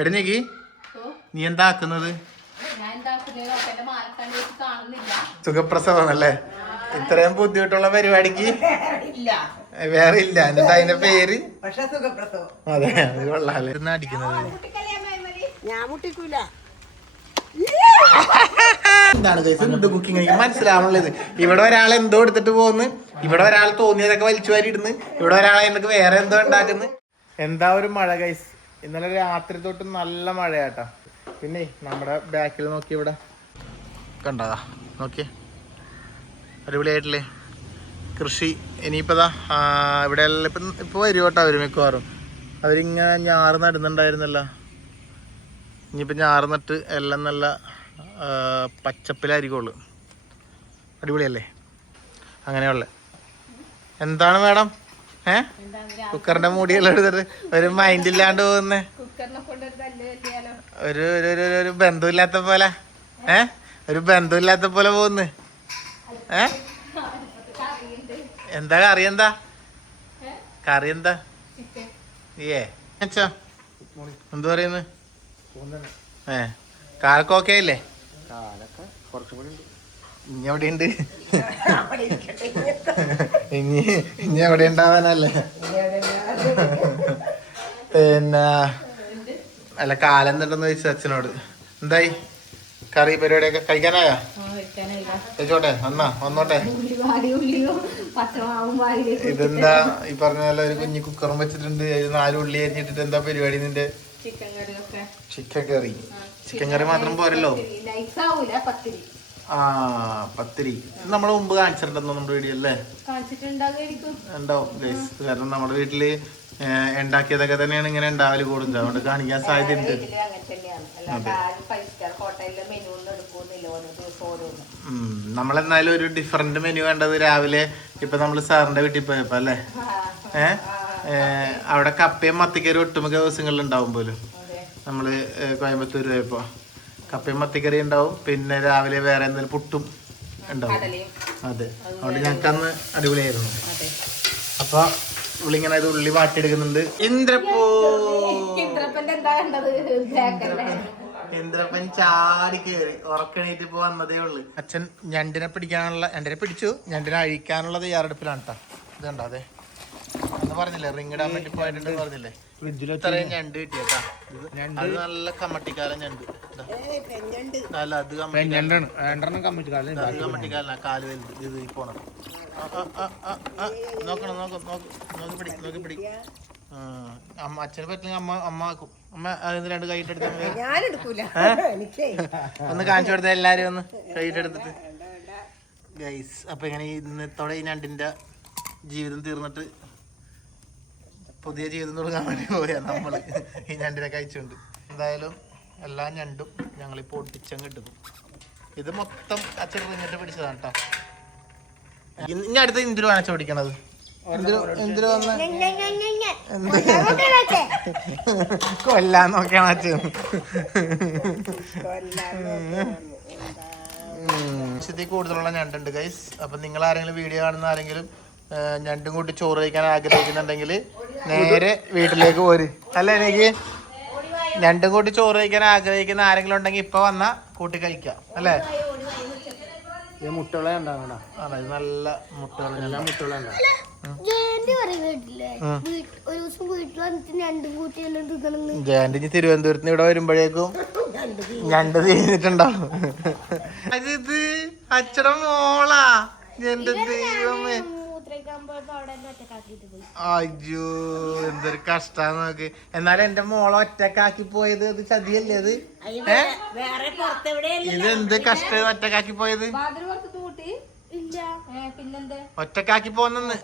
എടനേക്ക് നീ എന്താ ആക്കുന്നത്? സുഖപ്രസവമല്ലേ? ഇത്രയും ബുദ്ധിമുട്ടുള്ള പരിപാടിക്ക് വേറെ ഇല്ല. എന്നിട്ട് അതിന്റെ പേര് അതെ, അത് കൊള്ളാല്ലേ അടിക്കുന്നത്. എന്താണ് എന്ത് കുക്കിംഗ് എനിക്ക് മനസ്സിലാവുള്ളത്? ഇവിടെ ഒരാൾ എന്തോ എടുത്തിട്ട് പോകുന്നു, ഇവിടെ ഒരാൾ തോന്നിയതൊക്കെ വലിച്ചു വാരി ഇടുന്നു, ഇവിടെ ഒരാൾ എനിക്ക് വേറെ എന്തോ ഉണ്ടാക്കുന്നു. എന്താ ഒരു മഴ ഗൈസ്! ഇന്നലെ രാത്രി തൊട്ട് നല്ല മഴയാട്ടാ. പിന്നെ നമ്മുടെ ബാക്കിൽ നോക്കി, ഇവിടെ കണ്ടതാ നോക്കിയേ, അടിപൊളിയായിട്ടില്ലേ കൃഷി. ഇനിയിപ്പതാ ഇവിടെ എല്ലാം ഇപ്പൊ വരും കേട്ടോ. അവര് മിക്കവാറും അവരിങ്ങനെ ഞാറ് നടുന്നുണ്ടായിരുന്നല്ലോ. ഇനിയിപ്പോൾ ഞാറ് നട്ട് എല്ലാം നല്ല പച്ചപ്പിലായിരിക്കുള്ളൂ. അടിപൊളിയല്ലേ? അങ്ങനെയുള്ള എന്താണ് മാഡം കുക്കറിന്റെ മൂടിയെല്ലാം എടുത്തിട്ട് ഒരു മൈൻഡ് ഇല്ലാണ്ട് പോകുന്നേ, ഒരു ഒരു ബന്ധമില്ലാത്ത പോലെ ഒരു ബന്ധമില്ലാത്ത പോലെ പോകുന്നു. എന്താ കറി? എന്താ കറി? എന്താ അച്ഛാ എന്ത് പറയുന്നു? കാലൊക്കെ ഓക്കെ അല്ലേ? ഇനി എവിടെയുണ്ട്? ഇനി എവിടെ ഉണ്ടാവാനല്ലേ? പിന്നെ അല്ല, കാലം എന്തുണ്ടെന്ന് ചോദിച്ചു അച്ഛനോട്. എന്തായി കറി പരിപാടിയൊക്കെ? കഴിക്കാനായോ? കഴിച്ചോട്ടെ, വന്നോട്ടെ. ഇതെന്താ ഈ പറഞ്ഞ പോലെ ഒരു കുഞ്ഞു കുക്കറും വെച്ചിട്ടുണ്ട്. 4 ഉള്ളി അരിഞ്ഞിട്ടിട്ട് എന്താ പരിപാടി നിന്റെ? ചിക്കൻ കറി. ചിക്കൻ കറി മാത്രം പോരല്ലോ. പത്തിരി നമ്മള് മുമ്പ് കാണിച്ചിട്ടുണ്ടെന്നോ നമ്മുടെ വീഡിയോ അല്ലേ? ഉണ്ടാവും ഗൈസ്. കാരണം നമ്മുടെ വീട്ടില് ഉണ്ടാക്കിയതൊക്കെ തന്നെയാണ് ഇങ്ങനെ ഉണ്ടാവല് കൂടുന്നത്. അതുകൊണ്ട് കാണിക്കാൻ സാധ്യതയുണ്ട്. നമ്മളെന്നാലും ഒരു ഡിഫറെന്റ് മെനു കണ്ടത് രാവിലെ. ഇപ്പൊ നമ്മള് സാറിന്റെ വീട്ടിൽ പോയപ്പോ അല്ലേ, അവിടെ കപ്പയും മത്തിക്കറി ഒട്ടുമിക്ക ദിവസങ്ങളിൽ ഉണ്ടാവും പോലും. നമ്മള് കോയമ്പത്തൂർ പോയപ്പോ കപ്പയും മത്തിക്കറി ഉണ്ടാവും. പിന്നെ രാവിലെ വേറെ എന്തെങ്കിലും പുട്ടും ഉണ്ടാവും. അതെ, അതുകൊണ്ട് ഞങ്ങൾക്കന്ന് അടിപൊളിയായിരുന്നു. അപ്പൊ ഇവളിങ്ങനെ ഇത് ഉള്ളി വാട്ടിയെടുക്കുന്നുണ്ട്. ഇന്ദ്രപ്പൻ ചാടി കയറി ഉറക്കണീറ്റ് ഇപ്പൊ വന്നതേ ഉള്ളു. അച്ഛൻ ഞണ്ടിനെ പിടിച്ചു. ഞണ്ടിനെ അഴിക്കാനുള്ള തയ്യാറെടുപ്പിലാണ് കേട്ടോ. ഇതുണ്ടോ? അതെ, എന്ന് പറഞ്ഞില്ലേ റിങ് ഇടാൻ വേണ്ടി പോയിട്ടുണ്ട് പറഞ്ഞില്ലേ? ഇത്രയും ഞണ്ട് കിട്ടിയേട്ടാ. അത് നല്ല കമ്മട്ടിക്കാലം ഞണ്ട്. അല്ല, അത് കമ്മട്ടിക്കാല കാല് വലുത്. ഇത് പോണം. നോക്കി പിടി. അച്ഛനെ പറ്റില്ല അമ്മ ആക്കും. അമ്മ അതിന് 2 കൈയിട്ടെടുത്താൽ ഒന്ന് കാണിച്ചു കൊടുത്ത എല്ലാരും ഒന്ന് കൈയിട്ടെടുത്തിട്ട് ഗൈസ്. അപ്പൊ ഇങ്ങനെ ഇന്നത്തോടെ ഈ ഞണ്ടിന്റെ ജീവിതം തീർന്നിട്ട് പുതിയ ജീവിതം തുടങ്ങാൻ വേണ്ടി പോയാ നമ്മള് ഈ ഞണ്ടിനെ കഴിച്ചുകൊണ്ട്. എന്തായാലും എല്ലാ ഞണ്ടും ഞങ്ങളിപ്പോ ഒട്ടിച്ചങ്ങ് ഇട്ടു. ഇത് മൊത്തം അച്ഛൻ ഇങ്ങോട്ട് പിടിച്ചതാണ് കേട്ടോ. ഇനി അടുത്ത് എന്തിനു അച്ഛൻ പിടിക്കണത്? എന്തിനു വന്ന് കൊല്ലാൻ നോക്കിയാണ് അച്ഛൻ. ആവശ്യത്തിൽ കൂടുതലുള്ള ഞണ്ടുണ്ട് ഗൈസ്. അപ്പൊ നിങ്ങൾ ആരെങ്കിലും വീഡിയോ കാണുന്ന ആരെങ്കിലും ഞണ്ടും കൂട്ടി ചോറ് കഴിക്കാൻ ആഗ്രഹിക്കുന്നുണ്ടെങ്കിൽ നേരെ വീട്ടിലേക്ക് പോര്. അല്ല, എനിക്ക് ഞണ്ടും കൂട്ടി ചോറ് കഴിക്കാൻ ആഗ്രഹിക്കുന്ന ആരെങ്കിലും ഉണ്ടെങ്കിൽ ഇപ്പൊ വന്നാ കൂട്ടി കഴിക്കാം അല്ലേ? മുട്ടകളെ ഉണ്ടാവണ നല്ല മുട്ടകൾ. ജയന്റി തിരുവനന്തപുരത്ത് ഇവിടെ വരുമ്പോഴേക്കും ഞണ്ട് തീർന്നിട്ടുണ്ടാവും. ഇത് അച്ഛടെ മോളാ. എന്റെ ദൈവമേ, അയ്യോ എന്തൊരു കഷ്ടാന്ന് നോക്ക്. എന്നാലും എന്റെ മോളെ ഒറ്റക്കാക്കി പോയത് അത് ചതിയല്ലേ? അത് ഇതെന്ത് കഷ്ടം ഒറ്റക്കാക്കി പോയത്? ഒറ്റക്കാക്കി പോന്നെന്ന്.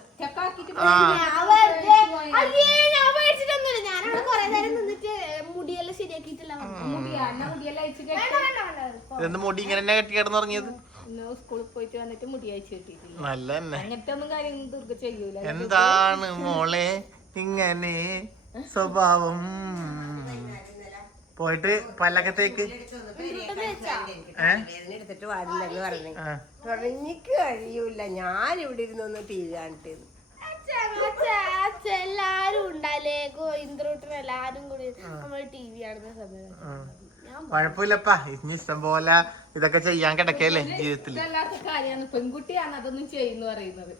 ഇതെന്ത് മുടി ഇങ്ങനെ തന്നെ കെട്ടി കിടന്ന് തുടങ്ങിയത്? സ്കൂളിൽ പോയിട്ട് വന്നിട്ട് മുടി അയച്ചു കിട്ടിയിട്ടില്ല. നല്ല അങ്ങനത്തെ ഒന്നും കാര്യം ദുർഗ ചെയ്യൂല. എന്താണ് മോളെ ഇങ്ങനെ സ്വഭാവം? പോയിട്ട് പല്ലക്കത്തേക്ക് കഴിയൂല. ഞാൻ ഇവിടെ ഇരുന്നൊന്ന് ടി വി കാണിട്ടു. എല്ലാരും ഉണ്ടാലേ ഇന്ദ്രൂട്ടൻ എല്ലാരും കൂടി നമ്മള് TV കാണുന്ന സമയത്ത് കുഴപ്പമില്ലപ്പാ ഇനി ഇഷ്ടം പോലെ ഇതൊക്കെ ചെയ്യാൻ കിടക്കല്ലേ ജീവിതത്തിൽ. കാര്യമാണ് പെൺകുട്ടിയാണ് അതൊന്നും ചെയ്യുന്ന പറയുന്നത്.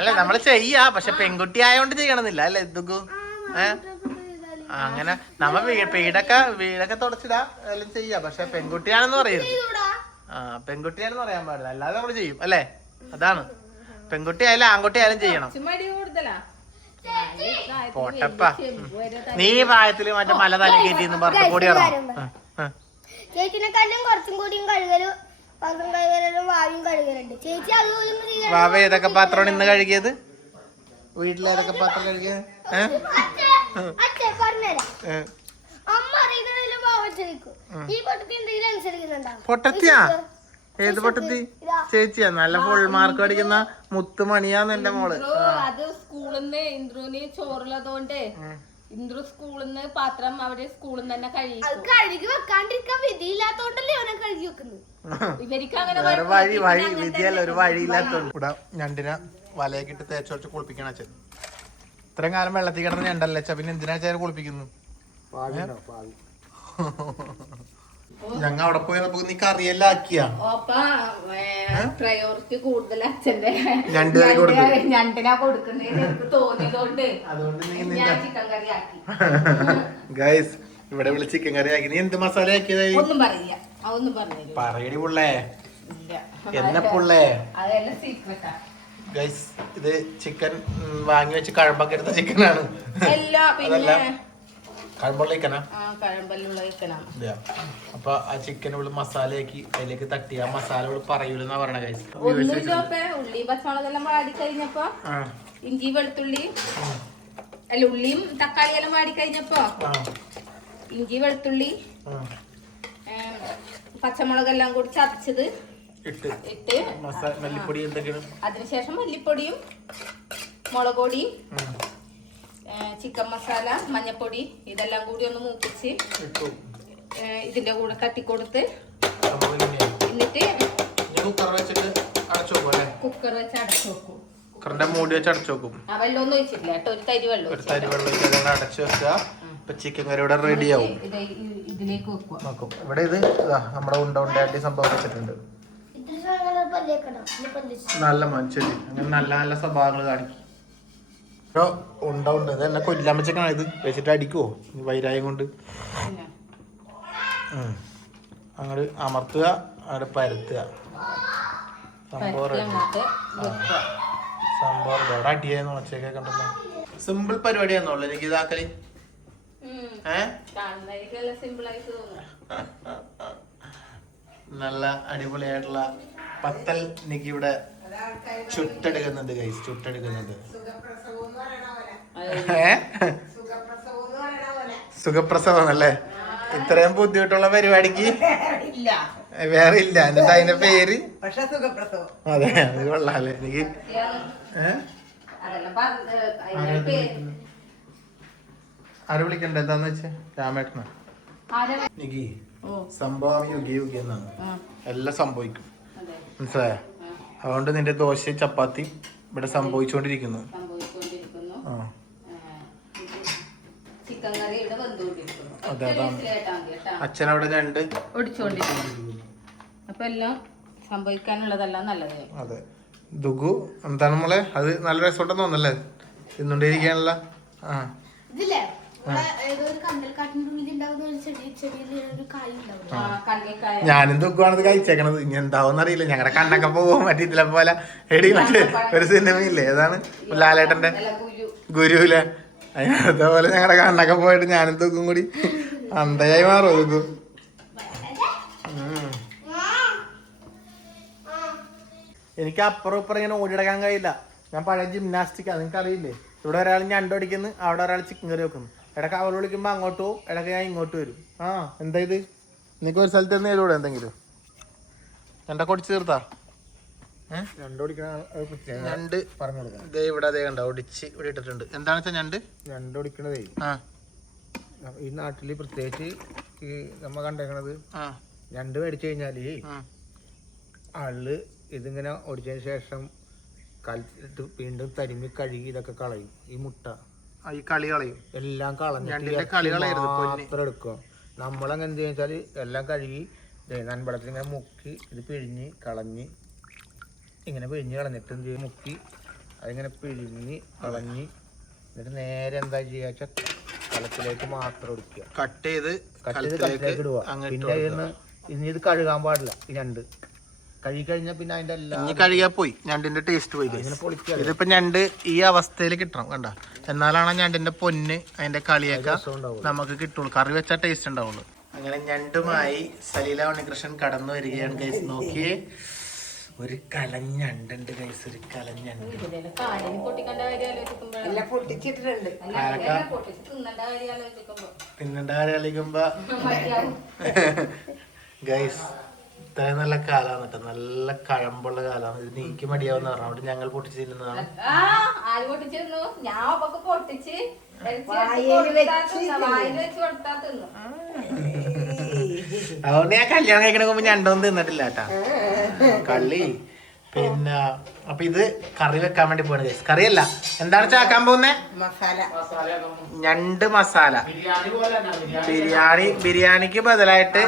അല്ല നമ്മള് ചെയ്യാ, പക്ഷെ പെൺകുട്ടി ആയോണ്ട് ചെയ്യണമെന്നില്ല അല്ലേ ദുഗു? അങ്ങനെ നമ്മ വീടൊക്കെ തുടച്ചിടാ എല്ലാം ചെയ്യാ, പക്ഷെ പെൺകുട്ടിയാണെന്ന് പറയരുത്. പെൺകുട്ടിയാണെന്ന് പറയാൻ പാടില്ല, അല്ലാതെ നമ്മള് ചെയ്യും അല്ലേ? അതാണ്, പെൺകുട്ടി ആയാലും ആൺകുട്ടി ആയാലും ചെയ്യണം. പോട്ടപ്പാ, നീ പ്രായത്തില് മറ്റേ മല തല കയറ്റിന്ന് പറഞ്ഞ കൂടിയാണോ? ചേച്ചിനെക്കാളും കുറച്ചും കൂടിയും കഴുകലും പാത്രം കഴുകലും വായും കഴുകലുണ്ട്. ചേച്ചി അതുപോലെ വാവ ഏതൊക്കെ പാത്രമാണ് ഇന്ന് കഴുകിയത്? വീട്ടിലേതൊക്കെ പാത്രം കഴുകിയത്? പൊട്ടത്തിയാ? ഏത് പൊട്ടത്തി? ചേച്ചിയാ? നല്ല ഫുൾ മാർക്ക് അടിക്കുന്ന മുത്തുമണിയാന്ന് എന്റെ മോള്. അത് സ്കൂളിന്ന് ഇന്ദ്രുവിന് ചോറുള്ളതുകൊണ്ട് ഇന്ദ്രു സ്കൂളിന്ന് പാത്രം അവര് സ്കൂളിൽ തന്നെ കഴുകി വെക്കാണ്ടിരിക്കാൻ വിധിയില്ലാത്തോണ്ടല്ലേ അവനെ കഴുകി വെക്കുന്നത്. ഇവർക്ക് അങ്ങനെ വഴി വിധിയല്ല, ഒരു വഴിയില്ലാത്തോണ്ട്. ഇവിടെ ഞണ്ടിനെ വലയൊക്കെ ഇട്ട് തേച്ചൊടിച്ച് കുളിപ്പിക്കണ അച്ഛൻ. ഇത്രയും കാലം വെള്ളത്തിൽ കിടന്ന് ഞണ്ടല്ലേ അച്ഛൻ, പിന്നെ എന്തിനാ അച്ഛനെ കുളിപ്പിക്കുന്നു? ഞങ്ങ അവിടെ പോയി നീ കറിയെല്ലാം ആക്കിയാ? പ്രയോറിറ്റി കൂടുതൽ അച്ഛന്റെ ഞണ്ടിനാ കൊടുക്കുന്നതിന് എനിക്ക് തോന്നിയതുകൊണ്ട് ഞാൻ ചിക്കൻ കറി ആക്കി. ഗൈസ് ഇവിടെ വിളിച്ച് ചിക്കൻ കറി ആക്കി. നീ എന്ത് മസാല ആക്കിയതായി? ഒന്നും പറയില്ല, അതൊന്നും പറഞ്ഞു പറയടി പുള്ളേ, എന്നെ പുള്ളേ. അതെല്ലാം സീക്രട്ടാ ഗൈസ്. ഇത് ചിക്കൻ വാങ്ങി വെച്ച് കഴമ്പൊക്കെ എടുത്ത ചിക്കനാണ്. കഴമ്പുള്ള അപ്പൊ ആ ചിക്കൻ ഇവിടെ മസാലയാക്കി അതിലേക്ക് തട്ടി ആ മസാല ഇവിടെ പറയൂലെന്നാ പറയണ ഗൈസ്. ഉള്ളി പച്ചമുളകെല്ലാം വാടി കഴിഞ്ഞപ്പോ ഇഞ്ചി വെളുത്തുള്ളി അല്ല ഉള്ളിയും തക്കാളിയെല്ലാം വാടി കഴിഞ്ഞപ്പോ ഇഞ്ചി വെളുത്തുള്ളി പച്ചമുളകെല്ലാം കൂടി ചതച്ചത് ഇട്ട് മല്ലിപ്പൊടി എന്തൊക്കെയാണ്, അതിനുശേഷം മല്ലിപ്പൊടിയും മുളക് പൊടിയും ചിക്കൻ മസാല മഞ്ഞപ്പൊടി ഇതെല്ലാം കൂടി ഒന്ന് മൂപ്പിച്ച് ഇതിന്റെ കൂടെ തട്ടിക്കൊടുത്ത് എന്നിട്ട് കുക്കർ വെച്ച് അടച്ചു വെക്കും. കുക്കറിന്റെ മൂടി വെച്ച് അടച്ചു വെക്കും. വെള്ളം ഒന്നും ഒഴിച്ചിട്ടില്ല കേട്ടോ, ഒരു തരി വെള്ളം അടച്ചു വെക്കുക. ഇപ്പൊ ചിക്കൻ കറി ഇവിടെ റെഡി ആവും. ഇതിലേക്ക് വെക്കും. ഇവിടെ ഇത് നമ്മുടെ ഉണ്ടയായിട്ട് സംഭവം വെച്ചിട്ടുണ്ട്. നല്ല മനുഷ്യര് അങ്ങനെ നല്ല നല്ല സ്വഭാവങ്ങൾ കാണിക്കും. ഉണ്ട് ഇത് എന്നെ കൊല്ലാൻ വെച്ചേക്കാണ്. ഇത് വെച്ചിട്ട് അടിക്കുവോ വൈരായം കൊണ്ട്? അങ്ങോട്ട് അമർത്തുക, അവിടെ പരത്തുക. സംഭവം ഇവിടെ അടിയാന്ന് ഉണച്ചേക്കെ കണ്ടല്ലോ. സിമ്പിൾ പരിപാടിയാന്നോളൂ എനിക്ക് ഇതാക്കല്. നല്ല അടിപൊളിയായിട്ടുള്ള പത്തൽ എനിക്ക് ഇവിടെ ചുട്ടെടുക്കുന്നുണ്ട് ഗൈസ്, ചുട്ടെടുക്കുന്നുണ്ട്. സുഖപ്രസവം അല്ലേ? ഇത്രയും ബുദ്ധിമുട്ടുള്ള പരിപാടിക്ക് വേറെ ഇല്ല. എന്നിട്ട് അതിന്റെ പേര് അതെ, അത് കൊള്ളാല്ലേ. എനിക്ക് ആരെ വിളിക്കണ്ട? എന്താന്ന് വെച്ചാ രാമേട്ടന എനിക്ക് സംഭവം യുഗി എന്നാണ്. എല്ലാം സംഭവിക്കും, മനസ്സിലായ? അതുകൊണ്ട് നിന്റെ ദോശ ചപ്പാത്തി ഇവിടെ സംഭവിച്ചുകൊണ്ടിരിക്കുന്നു. അച്ഛനവിടെ ഞണ്ട് ഒടിച്ചോണ്ടിരിക്കുന്നു. അപ്പൊ എല്ലാം സംഭവിക്കാനുള്ളതെല്ലാം നല്ലത്. അതെ. ദുഗു എന്താണ് നമ്മളെ അത് നല്ല രസമുണ്ടെന്ന് തോന്നല്ലേ തിന്നുകൊണ്ടിരിക്കാനുള്ള? ഞാനും ദുഃഖമാണത് കഴിച്ചേക്കണത്. ഇനി എന്താവെന്ന് അറിയില്ല. ഞങ്ങളുടെ കണ്ണൊക്കെ പോകും മറ്റേ ഇതിലെ പോലെ. എടി മറ്റേ ഒരു സിനിമയില്ലേ, ഏതാണ് ലാലേട്ടന്റെ ഗുരുവിലെ, അതേപോലെ ഞങ്ങളുടെ കണ്ണൊക്കെ പോയിട്ട് ഞാനും ദുഃഖം കൂടി അന്തയായി മാറും ദുഃഖം. എനിക്ക് അപ്പുറം ഇപ്പുറം ഇങ്ങനെ ഓടിടക്കാൻ കഴിയില്ല. ഞാൻ പഴയ ജിംനാസ്റ്റിക്കാ, നിങ്ങൾക്ക് അറിയില്ലേ? ഇവിടെ ഒരാൾ ഞണ്ട് ഓടിക്കുന്നു, അവിടെ ഒരാൾ ചിക്കൻ കറി വെക്കുന്നു. ഇടയ്ക്ക് അവർ വിളിക്കുമ്പോൾ അങ്ങോട്ട് പോകും, ഇടയ്ക്ക് ഞാൻ ഇങ്ങോട്ട് വരും. എന്താ ഇത്? നിനക്ക് ഒരു സ്ഥലത്ത് നിന്ന് ചെയ്തൂടെ എന്തെങ്കിലും? ഞണ്ടൊക്കെ ഒടിച്ച് തീർത്താ? ഞണ്ട് ഇതേ ഇവിടെ അതേ കണ്ട ഒടിച്ച് ഇവിടെ ഇട്ടിട്ടുണ്ട്. എന്താണെന്ന് വെച്ചാൽ ഞണ്ട് ഒടിക്കണതേ ഈ നാട്ടില് പ്രത്യേകിച്ച് ഈ നമ്മ കണ്ടേക്കണത്, ഞണ്ട് മേടിച്ചു കഴിഞ്ഞാല് ആള് ഇതിങ്ങനെ ഒടിച്ചതിന് ശേഷം കളിച്ചിട്ട് വീണ്ടും തരുമ്പി കഴുകി ഇതൊക്കെ കളയും ഈ മുട്ട ഈ കളി കളയും എല്ലാം കളഞ്ഞിട്ട് മാത്രം എടുക്കുക. നമ്മളങ്ങനെ എന്ത് വെച്ചാൽ എല്ലാം കഴുകി നൻപടത്തിൽ ഇങ്ങനെ മുക്കി ഇത് പിഴിഞ്ഞ് കളഞ്ഞ് ഇങ്ങനെ പിഴിഞ്ഞ് കളഞ്ഞിട്ട് എന്ത് ചെയ്യും മുക്കി അതിങ്ങനെ പിഴിഞ്ഞ് കളഞ്ഞ് എന്നിട്ട് നേരെ എന്താ ചെയ്യുക വെച്ചാൽ കലത്തിലേക്ക് മാത്രം എടുക്കുക. കട്ട് ചെയ്ത് കലത്തിലേക്ക് ഇടുക. പിന്നെ ഇനി ഇത് കഴുകാൻ പാടില്ല. ഈ ഞണ്ട് കഴുകി കഴിഞ്ഞാൽ പിന്നെ അതിന്റെ എല്ലാം കഴുകിയാ പോയി ഞണ്ടിന്റെ ടേസ്റ്റ് പോയി. ഇതിപ്പോ ഞണ്ട് ഈ അവസ്ഥയിൽ കിട്ടണം കണ്ട, എന്നാലാണ് ഞണ്ടിന്റെ പൊന്ന് അതിന്റെ കളിയൊക്കെ നമുക്ക് കിട്ടുള്ളൂ. കറി വെച്ചാൽ ടേസ്റ്റ് ഉണ്ടാവുള്ളൂ. അങ്ങനെ ഞണ്ടുമായി സലീല ഉണ്ണികൃഷ്ണൻ കടന്നു വരികയാണ് ഗൈസ്. നോക്കിയേ, ഒരു കലഞ്ഞണ്ടുണ്ട് ഗൈസ്, ഒരു കലഞ്ഞണ്ട്. തിന്നണ്ട കാര്യം ആലോചിക്കുമ്പോ ഗൈസ് ഇത്രയും നല്ല കാലാണ് കേട്ടോ, നല്ല കഴമ്പുള്ള കാലാണ്. ഇത് നീക്കി മടിയാവുന്ന പറഞ്ഞോണ്ട് ഞങ്ങൾ പൊട്ടിച്ച് തിന്നുന്നതാണ്. അതുകൊണ്ട് ഞാൻ കല്യാണം കഴിക്കണ മുമ്പ് ഞണ്ടൊന്നും തിന്നിട്ടില്ല കേട്ടാ കള്ളി. പിന്നെ അപ്പൊ ഇത് കറി വെക്കാൻ വേണ്ടി പോണ ഗൈസ്. കറിയല്ല, എന്താണ് ചാക്കാൻ പോകുന്നേ? ഞണ്ട് മസാല. ബിരിയാണിക്ക് ബദലായിട്ട്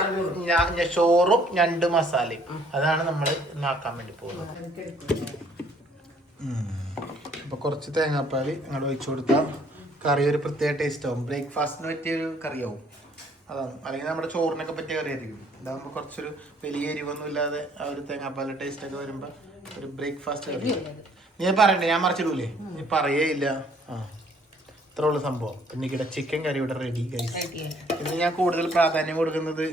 ചോറും ഞണ്ട് മസാലയും അതാണ് നമ്മൾ ഇന്നാക്കാൻ വേണ്ടി പോകുന്നത്. അപ്പൊ കുറച്ച് തേങ്ങാപ്പാല് അങ്ങോട്ട് ഒഴിച്ചു കൊടുത്താൽ കറി ഒരു പ്രത്യേക ടേസ്റ്റ് ആവും. ബ്രേക്ക്ഫാസ്റ്റിന് പറ്റിയൊരു കറിയാവും അതാണ്. അല്ലെങ്കിൽ നമ്മുടെ ചോറിനൊക്കെ പറ്റിയ കറി ആയിരിക്കും. ഇതാകുമ്പോൾ കുറച്ചൊരു വലിയ എരിവൊന്നും ഇല്ലാതെ ആ ഒരു തേങ്ങാപ്പാലിന്റെ ടേസ്റ്റ് ഒക്കെ വരുമ്പോ ഒരു ബ്രേക്ക്ഫാസ്റ്റ് കറി. നീ പറയണ്ടേ, ഞാൻ മറിച്ചിടൂലേ? നീ പറയേ ഇല്ല. ആ ഇത്ര ഉള്ള സംഭവം. നികിയുടെ ചിക്കൻ കറി ഇവിടെ റെഡി ഗൈസ്. ഇത് ഞാൻ കൂടുതൽ പ്രാധാന്യം കൊടുക്കുന്നത്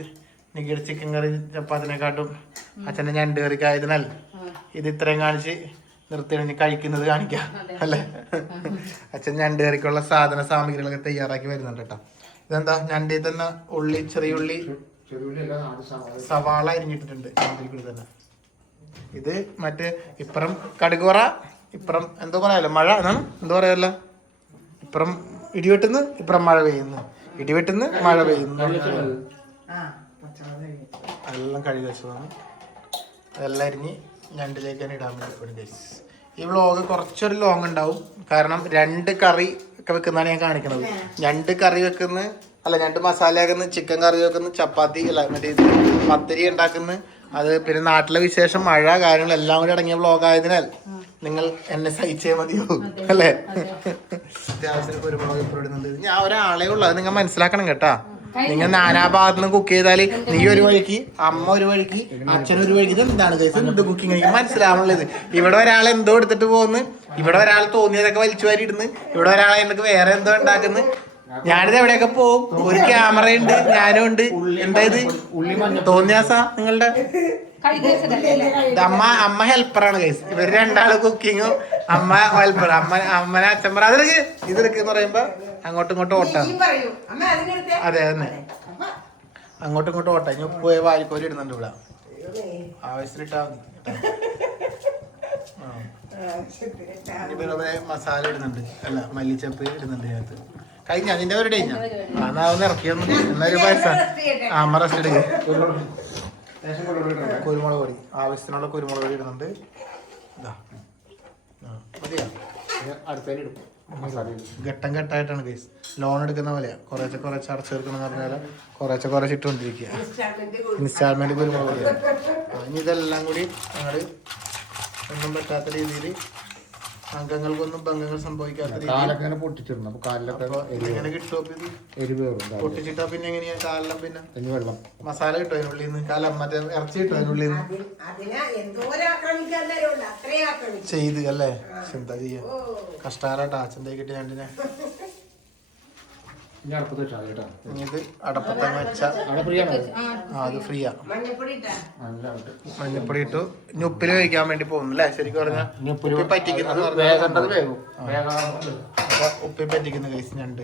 നികിയുടെ ചിക്കൻ കറി ചപ്പാത്തിനെക്കാട്ടും അച്ഛൻ്റെ ഞണ്ട് കറിക്ക് ആയതിനാൽ ഇത് ഇത്രയും കാണിച്ച് നിർത്തി കഴിക്കുന്നത് കാണിക്കാം അല്ലേ. അച്ഛൻ ഞണ്ട് കറിക്കുള്ള സാധന സാമഗ്രികളൊക്കെ തയ്യാറാക്കി വരുന്നുണ്ട് കേട്ടോ. ഇതെന്താ ഞണ്ടിൽ തന്നെ ഉള്ളി, ചെറിയ ഉള്ളി, സവാള അരിഞ്ഞിട്ടിട്ടുണ്ട് ഞണ്ടിൽ തന്നെ. ഇത് മറ്റേ ഇപ്പുറം കടുകുറ, ഇപ്പുറം എന്തോ പറയാലോ മഴ എന്നാണ് എന്തോ പറയാലോ. ഇപ്പുറം ഇടിവെട്ടുന്നു, ഇപ്പുറം മഴ പെയ്യുന്നു, ഇടിവെട്ടുന്നു മഴ പെയ്യുന്നു. എല്ലാം കഴുകി വെച്ചതാണ്. അതെല്ലാം അരിഞ്ഞ് ഞണ്ടിലേക്ക് തന്നെ ഇടാൻ വേണ്ടി. ഈ വ്ളോഗ് കുറച്ചൊരു ലോങ് ഉണ്ടാവും, കാരണം രണ്ട് കറി ഒക്കെ വെക്കുന്നതാണ് ഞാൻ കാണിക്കുന്നത്. ഞണ്ട് കറി വെക്കുന്ന ഞണ്ട് മസാല ആക്കുന്ന, ചിക്കൻ കറി വെക്കുന്ന, ചപ്പാത്തി അല്ല മറ്റേ പത്തിരി ഉണ്ടാക്കുന്ന, അത് പിന്നെ നാട്ടിലെ വിശേഷം, മഴ, കാര്യങ്ങൾ എല്ലാം കൂടി അടങ്ങിയ വ്ളോഗ് ആയതിനാൽ നിങ്ങൾ എന്നെ സഹിച്ചേ മതിയോ അല്ലേ. അത്യാവശ്യം കുരുമുളക് ഇപ്പോൾ ഇടുന്നുണ്ട്. ഞാൻ ഒരാളെ ഉള്ളു, അത് നിങ്ങൾ മനസ്സിലാക്കണം കേട്ടാ. നിങ്ങൾ നാനാഭാഗത്തു നിന്ന് കുക്ക് ചെയ്താല് നീ ഒരു വഴിക്ക്, അമ്മ ഒരു വഴിക്ക്, അച്ഛൻ ഒരു വഴിക്ക്. ഇത് എന്താണ് എന്ത് കുക്കിംഗ് എനിക്ക് മനസ്സിലാവുള്ളത്. ഇവിടെ ഒരാൾ എന്തോ എടുത്തിട്ട് പോകുന്നു, ഇവിടെ ഒരാൾ തോന്നിയതൊക്കെ വലിച്ചു വാരി ഇടുന്നു, ഇവിടെ ഒരാളെ എനിക്ക് വേറെ എന്തോ ഉണ്ടാക്കുന്നു. ഞാനിത് എവിടെയൊക്കെ പോവും, ഒരു ക്യാമറ ഉണ്ട്, ഞാനും ഉണ്ട്. എന്താ ഇത് തോന്നിയാസ നിങ്ങളുടെ? അമ്മ ഹെൽപ്പറാണ് ഗൈസ്. ഇവര് രണ്ടാള് കുക്കിങ്ങും, അമ്മ ഹെൽപ്പർ. അമ്മനെ അച്ഛൻ പറ അതെടുക്ക് ഇതെടുക്കെന്ന് പറയുമ്പോ അങ്ങോട്ടും ഇങ്ങോട്ടും ഓട്ടാണ്. അതെ തന്നെ, അങ്ങോട്ടും ഇങ്ങോട്ടും ഓട്ട. ഇനി ഉപ്പ് പോയ വാരിക്കോരി ഇടുന്നുണ്ട് ഇവിടെ, ആവശ്യത്തിലിട്ടാ മതി. മസാല ഇടുന്നുണ്ട്, അല്ല മല്ലിച്ചപ്പ് ഇടുന്നുണ്ട് ഇതിനകത്ത്. കഴിഞ്ഞ അതിന്റെ ഒരു കഴിഞ്ഞ അതൊന്ന് ഇറക്കിയൊന്നും എന്നൊരു പൈസ അമ്മ റെസ്റ്റ് എടുക്കുക. കുരുമുളക് പൊടി, ആവശ്യത്തിനുള്ള കുരുമുളക് പൊടി ഇടുന്നുണ്ട്. ഘട്ടം ഘട്ടമായിട്ടാണ് കേസ്. ലോൺ എടുക്കുന്ന പോലെയാ, കുറേശ്ശെ കുറച്ച് അടച്ചു തീർക്കണം എന്ന് പറഞ്ഞാൽ കുറേശ്ശെ ഇട്ടുകൊണ്ടിരിക്കുക. ഇൻസ്റ്റാൾമെന്റ് കുരുമുളക് പൊടിയാണ്. ഇനി ഇതെല്ലാം കൂടി ഞങ്ങൾ ഒന്നും പറ്റാത്ത രീതിയിൽ, അംഗങ്ങൾക്കൊന്നും ഭംഗങ്ങൾ സംഭവിക്കാത്ത രീതിയിൽ പൊട്ടിച്ചിടണം. അപ്പൊ കാലിലൊക്കെ എങ്ങനെ കിട്ടുമോ പൊട്ടിച്ചിട്ടാ പിന്നെ എങ്ങനെയാ കാലെല്ലാം പിന്നെ വെള്ളം മസാല കിട്ടും അതിനുള്ളിൽ നിന്ന്, കാലം മറ്റേ ഇറച്ചി കിട്ടും അതിനുള്ളിൽ നിന്ന് ചെയ്ത് അല്ലേ. എന്താ ചെയ്യാ, കഷ്ടകാലാട്ടോ അച്ഛൻ്റെ കിട്ടി ഞണ്ടിനെ. ഇത് അടപ്പത്തങ്ങ് വെച്ച അത് ഫ്രീയാ. മഞ്ഞപ്പൊടി ഇട്ടു. ഇനി ഉപ്പിൽ വേവിക്കാൻ വേണ്ടി പോകുന്നു അല്ലേ. ശരിക്കും പറഞ്ഞാൽ ഉപ്പിൽ പറ്റിക്കുന്നത് ഉപ്പിൽ പറ്റിക്കുന്ന കേസ് ഞണ്ട്.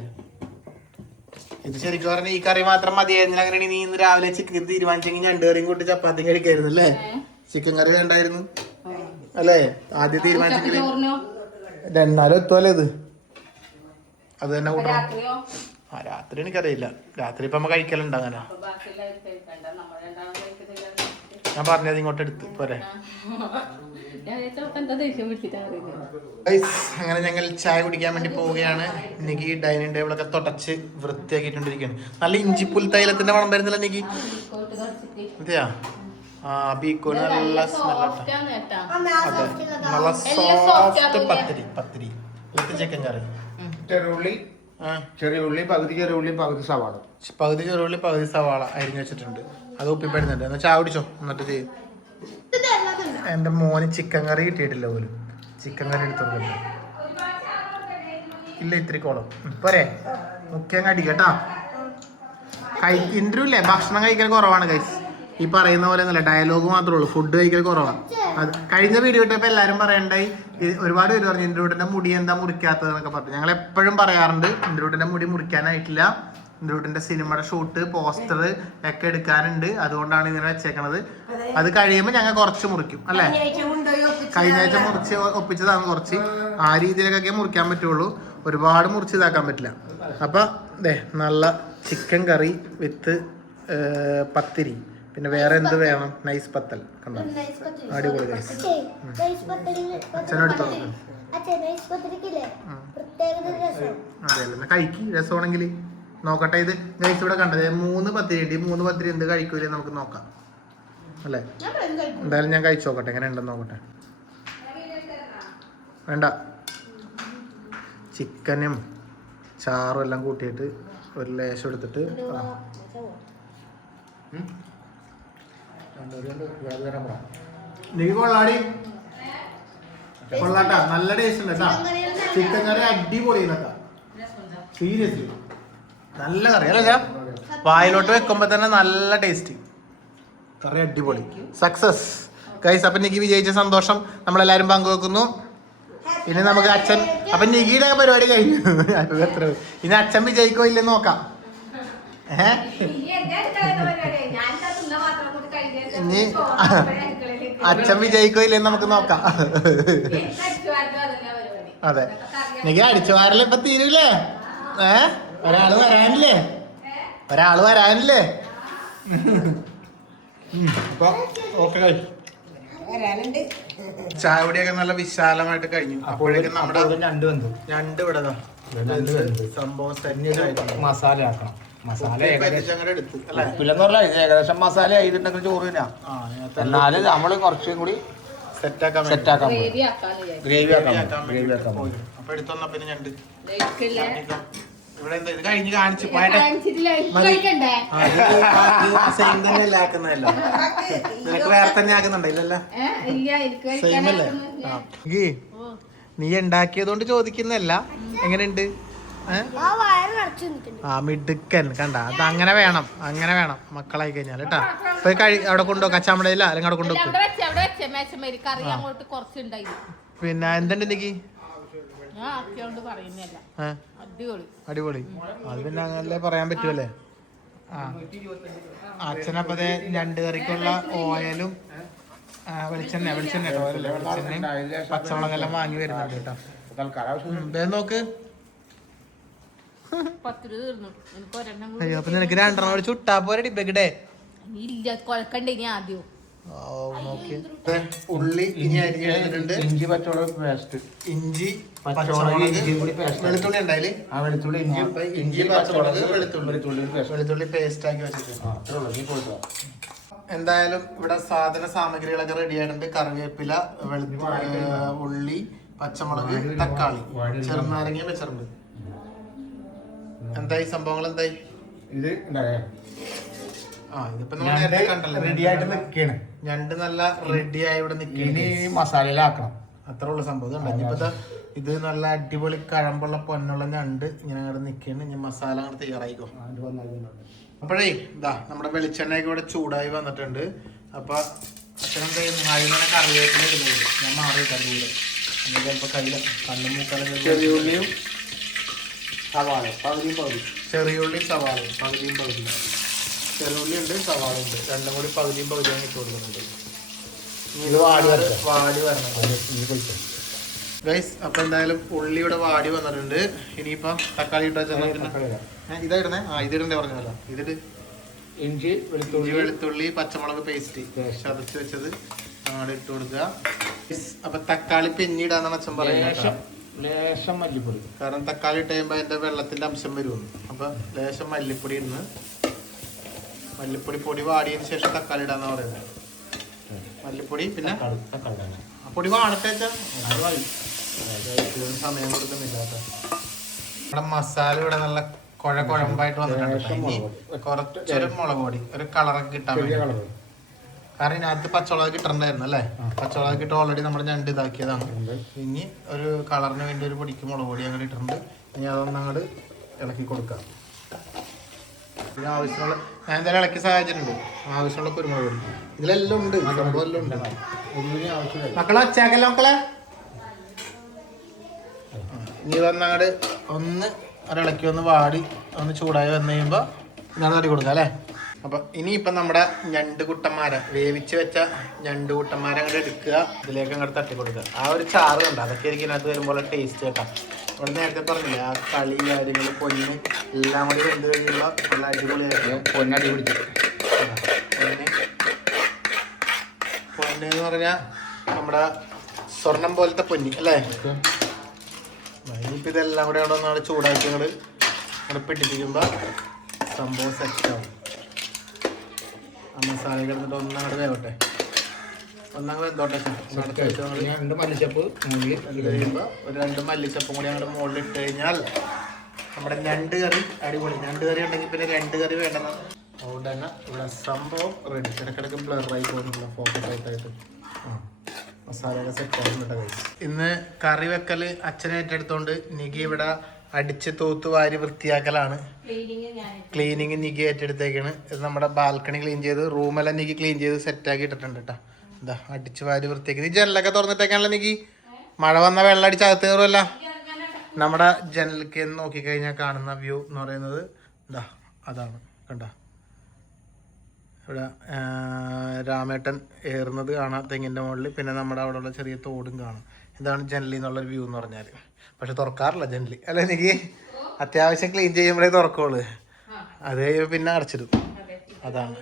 ഇത് ശരിക്കും പറഞ്ഞാൽ ഈ കറി മാത്രം മതിയായിരുന്നില്ല. അങ്ങനെ നീ ഇന്ന് രാവിലെ ചിക്കൻ തീരുമാനിച്ചെങ്കിൽ ഞണ്ട് കറിയും കൂട്ടി ചപ്പാത്തിയും കഴിക്കായിരുന്നു അല്ലേ. ചിക്കൻ കറി വേണ്ടായിരുന്നു അല്ലേ ആദ്യം തീരുമാനിച്ചെങ്കിൽ. എന്നാലും എത്തുമല്ലേ ഇത്, അത് തന്നെ കൂട്ടണം. രാത്രി എനിക്കറിയില്ല, രാത്രി ഇപ്പൊ നമ്മ കഴിക്കലുണ്ട് അങ്ങനെ. ഞാൻ പറഞ്ഞത് ഇങ്ങോട്ട് എടുത്ത് പോരെ. എന്താ ദേഷ്യം പിടിച്ചിട്ടാ അറിയുന്നത്. ഗൈസ്, അങ്ങനെ ഞങ്ങൾ ചായ കുടിക്കാൻ വേണ്ടി പോവുകയാണ്. എനിക്ക് ഡൈനിങ് ടേബിളൊക്കെ തുടച്ച് വൃത്തിയാക്കിയിട്ടിരിക്കുകയാണ്. നല്ല ഇഞ്ചിപ്പുൽ തൈലത്തിന്റെ മണം വരുന്നില്ല എനിക്ക്. അതെയാ? ആ ബീക്കോന് നല്ല സ്മെല്ലാട്ടാ. അതെ, നല്ല സോഫ്റ്റ് പത്തിരി വിത്ത് ചിക്കൻ കറി. ചെറിയ ഉള്ളി പകുതി സവാള. പകുതി ചെറുള്ളി പകുതി സവാള അരിഞ്ഞു വെച്ചിട്ടുണ്ട്. അത് ഉപ്പിപ്പെടുന്നുണ്ട്. എന്നാൽ ചായ കുടിച്ചോ എന്നിട്ട് ചെയ്യും. എൻ്റെ മോന് ചിക്കൻ കറി കിട്ടിയിട്ടില്ല പോലും. ചിക്കൻ കറി എടുത്തോണ്ട് ഇല്ല, ഇത്തിരി കോളം പോരെ. മുഖ്യം കടി കേട്ടാ. ഇന്റർവ്യൂ ഇല്ലേ, ഭക്ഷണം കഴിക്കൽ കുറവാണ് ഗൈസ്. ഈ പറയുന്ന പോലെ ഒന്നുമില്ല, ഡയലോഗ് മാത്രമേ ഉള്ളൂ. ഫുഡ് കഴിക്കൽ കുറവാണ്. അത് കഴിഞ്ഞ വീഡിയോ ഇട്ടപ്പോൾ എല്ലാവരും പറയണ്ടായി, ഒരുപാട് പേര് പറഞ്ഞു ഇന്ദ്രൂട്ടിന്റെ മുടി എന്താ മുറിക്കാത്തത് എന്നൊക്കെ പറഞ്ഞു. ഞങ്ങൾ എപ്പോഴും പറയാറുണ്ട് ഇന്ദ്രൂട്ടിന്റെ മുടി മുറിക്കാനായിട്ടില്ല. ഇന്ദ്രൂട്ടിന്റെ സിനിമയുടെ ഷൂട്ട്, പോസ്റ്റർ ഒക്കെ എടുക്കാനുണ്ട്. അതുകൊണ്ടാണ് ഇങ്ങനെ വെച്ചേക്കണത്. അത് കഴിയുമ്പോൾ ഞങ്ങൾ കുറച്ച് മുറിക്കും അല്ലേ. കഴിഞ്ഞ ആഴ്ച മുറിച്ച് ഒപ്പിച്ചതാണ് കുറച്ച്. ആ രീതിയിലൊക്കെ മുറിക്കാൻ പറ്റുള്ളൂ. ഒരുപാട് മുറിച്ച് ഇതാക്കാൻ പറ്റില്ല. അപ്പൊ നല്ല ചിക്കൻ കറി വിത്ത് പത്തിരി. പിന്നെ വേറെ എന്ത് വേണം? നൈസ് പത്തൽ. കണ്ടോ, അടിപൊളി ഗൈസ്. അച്ഛനെടുത്തോ. അതെയല്ലേ, കഴിക്ക്. രസമാണെങ്കിൽ നോക്കട്ടെ. ഇത് ഗൈസ് ഇവിടെ കണ്ടത് 3 പത്തിരി ഉണ്ട്. ഈ 3 പത്തിരി എന്ത് കഴിക്കൂലേ നമുക്ക് നോക്കാം അല്ലേ. എന്തായാലും ഞാൻ കഴിച്ചു നോക്കട്ടെ എങ്ങനെ ഉണ്ടെന്ന് നോക്കട്ടെ. വേണ്ട, ചിക്കനും ചാറും എല്ലാം കൂട്ടിയിട്ട് ഒരു ലേശം എടുത്തിട്ട് നീ കൊള്ളാടി. കൊള്ളാട്ടാ, നല്ല ടേസ്റ്റ് ഉണ്ട് കേട്ടാ. ചിക്കൻ കറി അടിപൊളി സീരിയസ്ലി നല്ല കറി അല്ല. വായിലോട്ട് വെക്കുമ്പോ തന്നെ നല്ല ടേസ്റ്റ്. കറി അടിപൊളി. Success guys. അപ്പൊ നിക്ക് വിജയിച്ച സന്തോഷം നമ്മളെല്ലാരും പങ്കുവെക്കുന്നു. ഇനി നമുക്ക് അച്ഛൻ, അപ്പൊ നികിയുടെ പരിപാടി കഴിഞ്ഞു. എത്ര ഇനി അച്ഛൻ വിജയിക്കോ ഇല്ലെന്ന് നോക്കാം. ഇനി അച്ഛൻ വിജയിക്കോ ഇല്ലെന്ന് നമുക്ക് നോക്കാം. അതെ, നിക്ക് അടിച്ചു വാരല് ഇപ്പൊ തീരൂലേ. ഒരാള് വരാനില്ലേ. അപ്പൊ ഓക്കെ, ചായ കുടിയൊക്കെ നല്ല വിശാലമായിട്ട് കഴിഞ്ഞു. അപ്പോഴേക്കും നമ്മുടെ ഞണ്ട് ഇവിടെ സംഭവം മസാല ആക്കണം. മസാല ഏകദേശം ഏകദേശം മസാല ആയിട്ടുണ്ടെങ്കിൽ ചോറ് തന്നെയാ. എന്നാലും നമ്മള് കുറച്ചും കൂടി സെറ്റാക്കാൻ ഗ്രേവി ആക്കാൻ. അപ്പൊ എടുത്തോന്നാ പിന്നെ ഞണ്ട് ഇവിടെ എന്താ ഇത് കഴിഞ്ഞ് കാണിച്ചു ആക്കുന്നതല്ലോ. നിനക്ക് വേറെ തന്നെ ആക്കുന്നുണ്ടോ? ഇല്ലല്ലോ, സെയിം അല്ലേ. നീ ഉണ്ടാക്കിയതുകൊണ്ട് ചോദിക്കുന്നല്ല, എങ്ങനെയുണ്ട്? ആ മിടുക്കൻ കണ്ട. അത് അങ്ങനെ വേണം മക്കളായി കഴിഞ്ഞാൽ കേട്ടാ. പോയി അവിടെ കൊണ്ടുപോക്കാം. കച്ചാമ്പടയില്ല അല്ലെങ്കിൽ അവിടെ കൊണ്ടുപോകും. പിന്നെ എന്തുണ്ട് എനിക്ക് അടിപൊളി. അത് പിന്നെ അങ്ങനെ പറയാൻ പറ്റുമല്ലേ. അച്ഛനപ്പതേ ഞണ്ട് കറിക്കുള്ള ഓയിലും വെളിച്ചെണ്ണയും പച്ചമുളകെല്ലാം വാങ്ങി വരുന്നുണ്ട് കേട്ടോ. നോക്ക്. അയ്യോ, അപ്പൊ നിനക്ക് 2 ചുട്ടാ പോരെ ഡിബക്കട്ടെ. ഉള്ളി ഇനി അരിഞ്ഞിട്ടുണ്ട്. ഇഞ്ചി പച്ചമുളക് പേസ്റ്റ്. ഇഞ്ചി വെളുത്തുള്ളി ഉണ്ടായില്ലേ? ഇഞ്ചി പച്ചമുളക് വെളുത്തുള്ളി പേസ്റ്റ് ആക്കി വെച്ചിട്ടുണ്ട്. എന്തായാലും ഇവിടെ സാധന സാമഗ്രികളൊക്കെ റെഡി ആയിട്ടുണ്ട്. കറിവേപ്പില, ഉള്ളി, പച്ചമുളക്, തക്കാളി, ചെറുനാരങ്ങ വെച്ചിട്ടുണ്ട്. എന്തായി സംഭവങ്ങൾ? എന്തായി ഇത്? ഇതിപ്പോ നമ്മൾ നേരത്തെ കണ്ടല്ലോ, റെഡി ആയിട്ട് നിൽക്കുകയാണ്. ഞണ്ട് നല്ല റെഡിയായി ഇവിടെ നിൽക്കുകയാണ്. മസാലയിലാക്കണം, അത്ര ഉള്ള സംഭവം. ഇനിയിപ്പോ ഇത് നല്ല അടിപൊളി കഴമ്പുള്ള പൊന്നുള്ള ഞണ്ട് ഇങ്ങനെ അവിടെ നിൽക്കുകയാണ്. ഇനി മസാല അങ്ങനെ തയ്യാറായിക്കോ. അപ്പോഴേ ഇതാ നമ്മുടെ വെളിച്ചെണ്ണയൊക്കെ ഇവിടെ ചൂടായി വന്നിട്ടുണ്ട്. അപ്പൊ അച്ഛനും ആദ്യം കറിവേപ്പില ഇടുന്നത് ഞാൻ മാറിയിട്ടുണ്ട്. കൂടെ ചിലപ്പോ കയ്യില കണ്ണും മൂക്കാലും. ചെറിയുള്ളിയും സവാള പകുതിയും പകുതി. ചെറിയുള്ളി സവാള പകുതിയും പകുതി. ചെറുള്ളി ഉണ്ട്, സവാള ഉണ്ട്, രണ്ടും കൂടി പകുതിയും പകുതിയും ഇട്ട് കൊടുക്കുന്നുണ്ട്. വാടി വരണം ഗൈസ്. അപ്പൊ എന്തായാലും ഉള്ളി ഇവിടെ വാടി വന്നിട്ടുണ്ട്. ഇനിയിപ്പം തക്കാളി ഇട്ടാ ഇതായിടുന്നേ. ഇതിടണ്ടേ പറഞ്ഞല്ലോ. ഇതിട്ട് ഇഞ്ചി ഇഞ്ചി വെളുത്തുള്ളി പച്ചമുളക് പേസ്റ്റ് ചതച്ച് വെച്ചത് അങ്ങോട്ട് ഇട്ട് കൊടുക്കുക. അപ്പൊ തക്കാളി പിന്നീടാന്നാണ് അച്ഛൻ പറയുന്നത്. ലേശം മല്ലിപ്പൊടി, കാരണം തക്കാളി ഇട്ട് കഴിയുമ്പോൾ അതിന്റെ വെള്ളത്തിന്റെ അംശം വരുമെന്ന്. അപ്പൊ ലേശം മല്ലിപ്പൊടി ഇടുന്നു. മല്ലിപ്പൊടി പൊടി വാടിയതിന് ശേഷം തക്കാളി ഇടാന്നാ പറയുന്നത്. മല്ലിപ്പൊടി പിന്നെ പൊടി വാടട്ടെ സമയം കൊടുക്കുന്നില്ല. നമ്മുടെ മസാല ഇവിടെ നല്ല കുഴമ്പായിട്ട് വന്നിട്ടുണ്ട്. ഇനി കുറച്ചൊരു മുളക് പൊടി, ഒരു കളറൊക്കെ കിട്ടാൻ വേണ്ടി. കാരണം ഇതിനകത്ത് പച്ചമുളക് കിട്ടണ്ടായിരുന്നു അല്ലേ? പച്ചമുളക് ഇട്ട് ഓൾറെഡി നമ്മൾ ഞണ്ട് ഇതാക്കിയതാണ്. ഇനി ഒരു കളറിന് വേണ്ടി ഒരു പൊടിക്ക് മുളക് പൊടി അങ്ങോട്ട് ഇട്ടിട്ടുണ്ട്. ഇനി അതൊന്ന് അങ്ങോട്ട് ഇളക്കി കൊടുക്കാം. ഇതിന് ആവശ്യമുള്ള ഞാൻ എന്തായാലും ഇളക്കി സഹായിച്ചിട്ടുണ്ട്. ആവശ്യമുള്ള കുരുമുളക് പൊടി ഇതിലെല്ലാം ഉണ്ട്, സംഭവം എല്ലാം ഉണ്ട്. മക്കളെ ഒച്ചാക്കല്ലോ മക്കളെ. ഇനി വന്നങ്ങോട്ട് ഒന്ന് ഒരിളക്കി ഒന്ന് വാടി ഒന്ന് ചൂടായി വന്നു കഴിയുമ്പോൾ ഇതാണ് തടി കൊടുക്കുക അല്ലേ? അപ്പം ഇനിയിപ്പം നമ്മുടെ ഞണ്ട് കുട്ടന്മാരെ വേവിച്ച് വെച്ച ഞണ്ട് കുട്ടന്മാരെ അങ്ങോട്ട് എടുക്കുക, ഇതിലേക്ക് അങ്ങോട്ട് തട്ടി കൊടുക്കുക. ആ ഒരു ചാറ് കണ്ട അതൊക്കെ ആയിരിക്കും ഇതിനകത്ത് വരുമ്പോൾ ടേസ്റ്റ് കേട്ടോ. ഇവിടെ നേരത്തെ പറഞ്ഞില്ല ആ കളി കാര്യങ്ങൾ പൊന്ന് എല്ലാം കൂടി വെന്ത് കഴിയുമ്പോൾ നല്ല അടിപൊളിയായിരുന്നു. പൊന്നടി പിടിച്ചു. പൊന്ന് എന്ന് പറഞ്ഞാൽ നമ്മുടെ സ്വർണം പോലത്തെ പൊന്നി അല്ലേ? ഇനിയിപ്പോൾ ഇതെല്ലാം കൂടെ അവിടെ ഒന്നാണ് ചൂടാക്കി ഞങ്ങൾ പിടിപ്പിക്കുമ്പോൾ സംഭവം സെറ്റാവും. ആ മസാല കിടന്നിട്ട് ഒന്നങ്ങോട്ട് വേവട്ടെ, ഒന്നങ്ങ് വെന്തോട്ടെ. രണ്ട് മല്ലിച്ചപ്പ് കഴിയുമ്പോൾ ഒരു 2 മല്ലിച്ചപ്പും കൂടി അങ്ങോട്ട് മുകളിൽ ഇട്ട് കഴിഞ്ഞാൽ നമ്മുടെ ഞണ്ട് കറി അടിപൊളി. ഞണ്ട് കറി ഉണ്ടെങ്കിൽ പിന്നെ 2 കറി വേണ്ടെന്ന്. അതുകൊണ്ട് തന്നെ ഇവിടെ സംഭവം റെഡി. ഇടയ്ക്കിടയ്ക്ക് ബ്ലറായി പോകുന്നില്ല, ഫോക്കസ് ആയിട്ടായിട്ട് മസാലയൊക്കെ സെറ്റ് ആകുന്നുണ്ട്. ഇന്ന് കറി വെക്കൽ അച്ഛനെ ഏറ്റെടുത്തോണ്ട് നികി ഇവിടെ അടിച്ച് തൂത്ത് വാരി വൃത്തിയാക്കലാണ്. ക്ലീനിങ് നികി ഏറ്റെടുത്തേക്കാണ്. ഇത് നമ്മുടെ ബാൽക്കണി ക്ലീൻ ചെയ്ത് റൂമെല്ലാം നികി ക്ലീൻ ചെയ്ത് സെറ്റാക്കി ഇട്ടിട്ടുണ്ട് കേട്ടോ. എന്താ അടിച്ച് വാരി വൃത്തിയാക്കി. നീ ജനലൊക്കെ തുറന്നിട്ടേക്കാണല്ലോ നികി. മഴ വന്ന വെള്ളം അടിച്ച് അകത്ത് കയറുമല്ല. നമ്മുടെ ജനലിലേക്ക് നോക്കിക്കഴിഞ്ഞാൽ കാണുന്ന വ്യൂ എന്ന് പറയുന്നത് എന്താ അതാണ് കണ്ട. ഇവിടെ രാമേട്ടൻ ഏറുന്നത് കാണാം തെങ്ങിൻ്റെ മുകളിൽ. പിന്നെ നമ്മുടെ അവിടെ ഉള്ള ചെറിയ തോടും കാണാം. ഇതാണ് ജനലിൽ നിന്നുള്ളൊരു വ്യൂ എന്ന് പറഞ്ഞാൽ. പക്ഷെ തുറക്കാറില്ല ജനലി അല്ലേ എനിക്ക്? അത്യാവശ്യം ക്ലീൻ ചെയ്യുമ്പോഴേ തുറക്കുള്ളൂ, അത് കഴിയുമ്പോൾ പിന്നെ അടച്ചിടും. അതാണ്.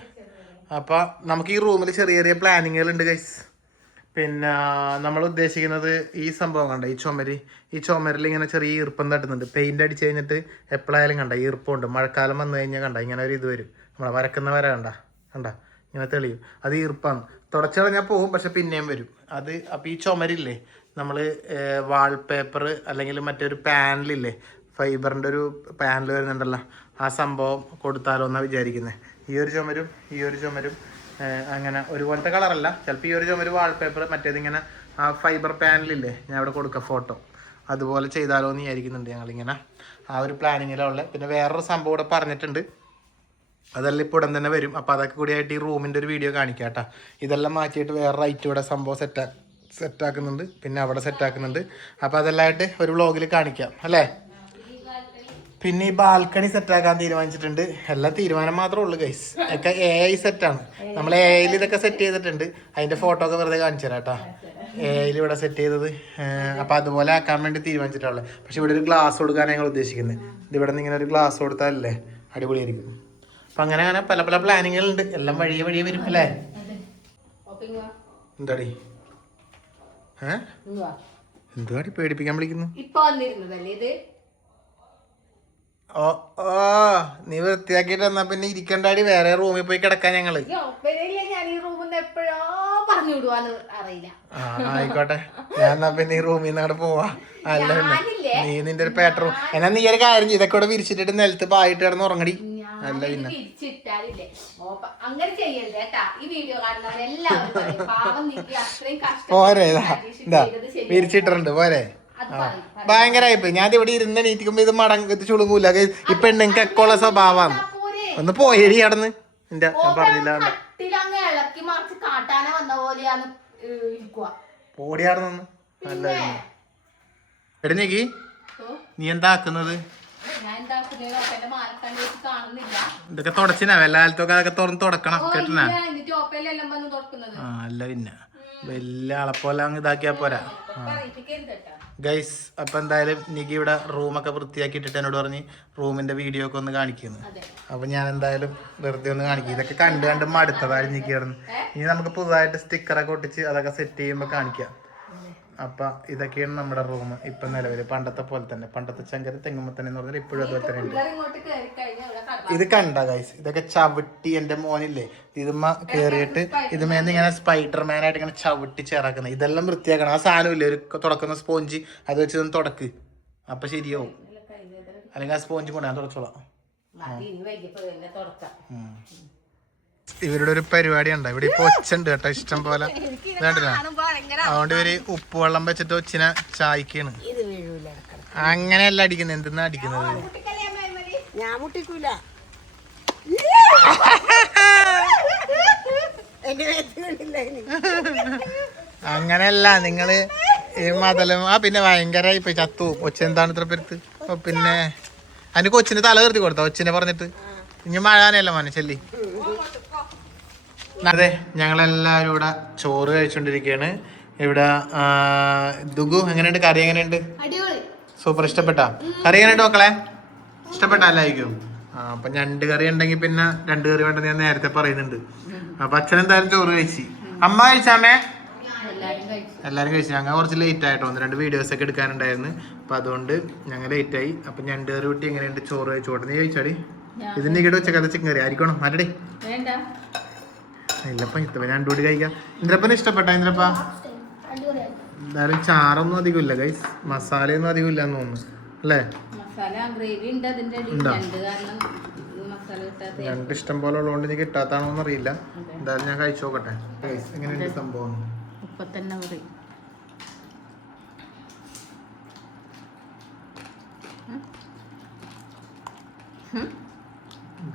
അപ്പം നമുക്ക് ഈ റൂമിൽ ചെറിയ ചെറിയ പ്ലാനിങ്ങുകളുണ്ട് ഗൈസ്. പിന്നെ നമ്മൾ ഉദ്ദേശിക്കുന്നത് ഈ സംഭവം കണ്ട ഈ ചുമരിൽ ഇങ്ങനെ ചെറിയ ഈർപ്പം തട്ടുന്നുണ്ട്. പെയിൻ്റ് അടിച്ച് കഴിഞ്ഞിട്ട് എപ്പോഴായാലും കണ്ട ഈർപ്പമുണ്ട്. മഴക്കാലം വന്നു കഴിഞ്ഞാൽ കണ്ട ഇങ്ങനെ ഒരു ഇത് വരും. നമ്മളെ വരക്കുന്ന വര കണ്ട ഇങ്ങനെ തെളിയും. അത് ഈർപ്പാണ്. തുടച്ചു കളഞ്ഞാൽ പോകും, പക്ഷെ പിന്നെയും വരും അത്. അപ്പോൾ ഈ ചുമരില്ലേ, നമ്മൾ വാൾപേപ്പർ അല്ലെങ്കിൽ മറ്റൊരു പാനലില്ലേ, ഫൈബറിൻ്റെ ഒരു പാനൽ വരുന്നുണ്ടല്ലോ, ആ സംഭവം കൊടുത്താലോ എന്നാണ് വിചാരിക്കുന്നത്. ഈ ഒരു ചുമരും അങ്ങനെ ഒരുപോലത്തെ കളറല്ല. ചിലപ്പോൾ ഈ ഒരു ചുമര് വാൾപേപ്പർ, മറ്റേതിങ്ങനെ ആ ഫൈബർ പാനലില്ലേ, ഞാൻ ഇവിടെ കൊടുക്കാം ഫോട്ടോ, അതുപോലെ ചെയ്താലോ എന്ന് വിചാരിക്കുന്നുണ്ട് ഞങ്ങളിങ്ങനെ. ആ ഒരു പ്ലാനിങ്ങിലുള്ള. പിന്നെ വേറൊരു സംഭവം കൂടെ പറഞ്ഞിട്ടുണ്ട്, അതെല്ലാം ഇപ്പോൾ ഉടൻ തന്നെ വരും. അപ്പോൾ അതൊക്കെ കൂടിയായിട്ട് ഈ റൂമിൻ്റെ ഒരു വീഡിയോ കാണിക്കാം കേട്ടോ. ഇതെല്ലാം മാറ്റിയിട്ട് വേറെ റൈറ്റ് ഇവിടെ സംഭവം സെറ്റാക്കുന്നുണ്ട്, പിന്നെ അവിടെ സെറ്റാക്കുന്നുണ്ട്. അപ്പോൾ അതെല്ലാം ആയിട്ട് ഒരു വ്ളോഗിൽ കാണിക്കാം അല്ലേ? പിന്നെ ഈ ബാൽക്കണി സെറ്റാക്കാൻ തീരുമാനിച്ചിട്ടുണ്ട്. എല്ലാം തീരുമാനം മാത്രമേ ഉള്ളൂ ഗൈസ്. ഒക്കെ AI സെറ്റാണ്. നമ്മൾ AIയിൽ ഇതൊക്കെ സെറ്റ് ചെയ്തിട്ടുണ്ട്. അതിൻ്റെ ഫോട്ടോ ഒക്കെ വെറുതെ കാണിച്ചു തരാം കേട്ടോ. AIയിൽ ഇവിടെ സെറ്റ് ചെയ്തത്. അപ്പോൾ അതുപോലെ ആക്കാൻ വേണ്ടി തീരുമാനിച്ചിട്ടുള്ളത്. പക്ഷെ ഇവിടെ ഒരു ഗ്ലാസ് കൊടുക്കാനാണ് ഞങ്ങൾ ഉദ്ദേശിക്കുന്നത്. ഇതിവിടെ നിന്ന് ഇങ്ങനെ ഒരു ഗ്ലാസ് കൊടുത്താലല്ലേ അടിപൊളിയായിരിക്കും. അപ്പം അങ്ങനെ പല പല പ്ലാനിങ്ങുകളുണ്ട്. എല്ലാം വഴിയെ വരും അല്ലേ? എന്താടി എന്തുവാടി പേടിപ്പിക്കാൻ വിളിക്കുന്നു? ഓ നീ വൃത്തിയാക്കിട്ട് എന്നാ പിന്നെ ഇരിക്കണ്ടാടി, വേറെ റൂമിൽ പോയി കിടക്കാൻ ഞങ്ങള്. ആയിക്കോട്ടെ, ഞാൻ എന്നാ പിന്നെ ഈ റൂമിൽ നിന്ന് അവിടെ പോവാ. അല്ല നീ നിന്റെ ഒരു പേട്ടറും എന്നാ നീ ഒരു കാര്യം ചെയ്ത് ഇതൊക്കെ ഇവിടെ വിരിച്ചിട്ടിട്ട് നിലത്ത് പായിട്ട് കിടന്ന് ഉറങ്ങടി. അല്ല പിന്നെ പോരെ, ഇതാ വിരിച്ചിട്ടുണ്ട് പോരെ. ഭയങ്കരമായിപ്പോയി. ഞാൻ ഇവിടെ ഇരുന്ന് നീറ്റിക്കുമ്പോ ഇത് മടങ്ങത്ത് ചുളുങ്ങൂല. ഈ പെണ്ണുങ്ങൾക്ക് എക്കോള സ്വഭാവമാണ്. ഒന്ന് പോയി അടന്ന് എന്റെ പറഞ്ഞില്ല പോടിയാടുന്നു. നല്ല എടനേക്ക് നീ എന്താ ആക്കുന്നത്? ഇതൊക്കെ തുടച്ചിനാ വല്ലാലത്തൊക്കെ അതൊക്കെ തുറന്ന് തുടക്കണം കേട്ടനാ. അല്ല പിന്നെ വലിയ അളപ്പോലെ അങ്ങ് ഇതാക്കിയാ പോരാ. ഗൈസ് അപ്പൊ എന്തായാലും നിക്ക് ഇവിടെ റൂമൊക്കെ വൃത്തിയാക്കി ഇട്ടിട്ട് എന്നോട് പറഞ്ഞ് റൂമിന്റെ വീഡിയോ ഒക്കെ ഒന്ന് കാണിക്കുന്നു. അപ്പൊ ഞാൻ എന്തായാലും വെറുതെ ഒന്ന് കാണിക്കും. ഇതൊക്കെ കണ്ട് കണ്ട് മടുത്തതായി നിക്ക് കിടന്ന്. ഇനി നമുക്ക് പുതുതായിട്ട് സ്റ്റിക്കറൊക്കെ ഒട്ടിച്ച് അതൊക്കെ സെറ്റ് ചെയ്യുമ്പോൾ കാണിക്കാം. അപ്പൊ ഇതൊക്കെയാണ് നമ്മുടെ റൂം ഇപ്പൊ നിലവില്. പണ്ടത്തെ പോലെ തന്നെ, പണ്ടത്തെ ചങ്കര തെങ്ങുമ്പോ തന്നെ എന്ന് പറഞ്ഞാൽ ഇപ്പോഴും അതുപോലെ തന്നെ ഉണ്ട്. ഇത് കണ്ട ഗൈസ്, ഇതൊക്കെ ചവിട്ടി എന്റെ മോനില്ലേ ഇതുമ്മ കേറിയിട്ട് ഇതുമേന്ന് ഇങ്ങനെ സ്പൈഡർമാൻ ആയിട്ട് ഇങ്ങനെ ചവിട്ടി ചേറാക്കുന്നത്. ഇതെല്ലാം വൃത്തിയാക്കണം. ആ സാധനം ഇല്ലേ ഒരു തുടക്കുന്ന സ്പോഞ്ച്, അത് വെച്ച് ഒന്ന് തുടക്ക്, അപ്പൊ ശരിയാവും. അല്ലെങ്കിൽ ആ സ്പോഞ്ച് കൊണ്ട് ഞാൻ തുടച്ചോളാം. ഇവരുടെ ഒരു പരിപാടി ഉണ്ട് ഇവിടെ. ഇപ്പൊ ഒച്ചുണ്ട് കേട്ടോ ഇഷ്ടം പോലെ. കേട്ടില്ല, അതുകൊണ്ട് ഇവര് ഉപ്പ് വെള്ളം വെച്ചിട്ട് ഒച്ചിനെ ചായക്കാണ്. അങ്ങനെയല്ല അടിക്കുന്നത്. എന്തെന്നാ അടിക്കുന്നത്? ഞാൻ മുട്ടിക്കൂല. അങ്ങനെയല്ല നിങ്ങള് ഈ മതലും പിന്നെ ഭയങ്കര ഇപ്പൊ ചത്തു. ഒച്ചെന്താണ് ഇത്ര പെരുത്ത്? പിന്നെ അതിന് കൊച്ചിന് തല കയറി കൊടുത്ത ഒച്ചിനെ പറഞ്ഞിട്ട്. ഇനി മഴാനല്ല മോനെ ചെല്ലി. അതെ, ഞങ്ങളെല്ലാവരും ഇവിടെ ചോറ് കഴിച്ചോണ്ടിരിക്കയാണ്. ഇവിടെ ദുഗു എങ്ങനെയുണ്ട്? കറി എങ്ങനെയുണ്ട്? സൂപ്പർ. ഇഷ്ടപ്പെട്ടാ? കറി എങ്ങനെയുണ്ട് മക്കളെ? ഇഷ്ടപ്പെട്ടല്ലായിരിക്കും. അപ്പൊ ഞണ്ട് കറി ഉണ്ടെങ്കിൽ പിന്നെ 2 കറി വേണ്ടെന്ന് ഞാൻ നേരത്തെ പറയുന്നുണ്ട്. അപ്പൊ അച്ഛൻ എന്തായാലും ചോറ് കഴിച്ചു. അമ്മ കഴിച്ചാമേ? എല്ലാരും കഴിച്ചു. ഞങ്ങൾ കുറച്ച് ലേറ്റ് ആയിട്ടോ, 1-2 വീഡിയോസ് ഒക്കെ എടുക്കാനുണ്ടായിരുന്നു. അപ്പൊ അതുകൊണ്ട് ഞങ്ങൾ ലേറ്റ് ആയി. അപ്പൊ ഞണ്ട് കറി കൂട്ടി എങ്ങനെയുണ്ട്? ചോറ് കഴിച്ചോട്ടെ. നീ കഴിച്ചാടി? ഇതിന്റെ ഇവിടെ ഉച്ചക്കത്തെ ചിക്കൻ കറി ആയിരിക്കണം. മാറ്റടി. ഇല്ലപ്പ ഇത്തവ 2 കൂടി കഴിക്കാം. ഇന്ദ്രപ്പന് ഇഷ്ടപ്പെട്ട? ഇന്ദ്രപ്പ എന്തായാലും ചാറൊന്നും അധികം ഇല്ല ഗൈസ്, മസാലയൊന്നും അധികം ഇല്ലാന്ന് തോന്നുന്നു അല്ലേ? ഞണ്ട് ഇഷ്ടം പോലെ ഉള്ളതുകൊണ്ട് എനിക്ക് കിട്ടാത്താണോന്ന് അറിയില്ല. എന്തായാലും ഞാൻ കഴിച്ചു നോക്കട്ടെ. എങ്ങനെയുണ്ട് സംഭവം?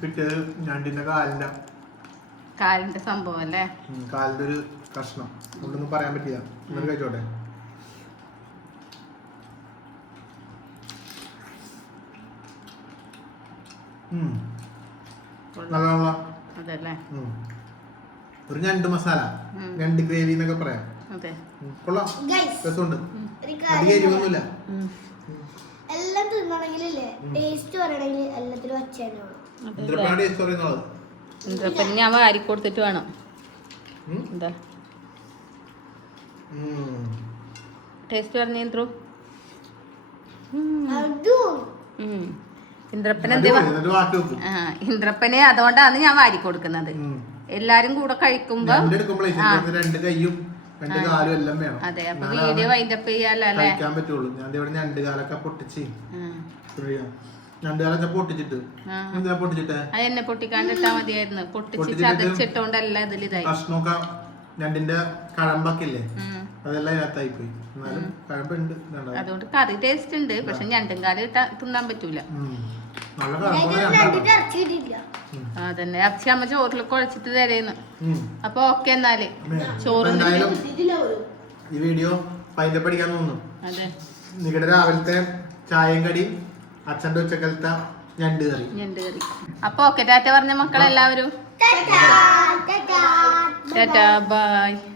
കിട്ടിയത് ഞണ്ടിന്റെ കാലിന്റെ സംഭവം അല്ലേ? കാലിന്റെ ഒരു കഷ്ണം കൊണ്ടൊന്നും പറയാൻ പറ്റില്ല. എന്നിട്ട് കഴിച്ചോട്ടെ. ഒരു ഞണ്ട് മസാല, ഞണ്ട് ഗ്രേവി എന്നൊക്കെ പറയാം. കൊള്ളാം, രസമുണ്ട്. അധികം എരിവൊന്നുമില്ല. എല്ലാം തിന്നണമെങ്കിലല്ലേ ടേസ്റ്റ് പറയണമെങ്കിൽ എല്ലാത്തിലും ഒച്ചയാണ്. ടേസ്റ്റ് പറയുന്നത് ഞാൻ വാരി കൊടുത്തിട്ട് വേണം. എന്താ ടേസ്റ്റ് പറഞ്ഞു ഇന്ദ്രു? ഇന്ദ്രപ്പന് അതുകൊണ്ടാണ് ഞാൻ വാരി കൊടുക്കുന്നത്. എല്ലാരും കൂടെ കഴിക്കുമ്പോ അതെ. അപ്പൊ വീഡിയോ വൈൻഡപ്പ് ചെയ്യാലോ അല്ലേ? അതെന്നെ പൊട്ടിക്കാണ്ടിട്ടാ മതിയായിരുന്നു. പൊട്ടിച്ച് ചതച്ചിട്ടോണ്ടല്ല ഇതിലിതായി. ഞണ്ടിന്റെ കഴമ്പൊക്കെ അതെല്ലാം ഇതിനകത്തായി പോയി. അതുകൊണ്ട് കറി ടേസ്റ്റ് ഉണ്ട്, പക്ഷെ ഞണ്ടും കാല് തിന്നാൻ പറ്റൂല. അതന്നെ ഇറച്ചി അമ്മ ചോറിൽ കുഴച്ചിട്ട് തരുന്നു. അപ്പൊ ഓക്കെ എന്നാല് ചോറ് ഈ വീഡിയോ പൈൻ്റെ പഠിക്കാൻ തോന്നുന്നു. അതെ, നിങ്ങളുടെ രാവിലത്തെ ചായയും കടി, അച്ഛന്റെ ഉച്ചക്കലത്തെ ഞണ്ട് കറി. അപ്പൊ ഓക്കെ ടാറ്റ പറഞ്ഞ മക്കളെല്ലാവരും. ടാറ്റ ബൈ.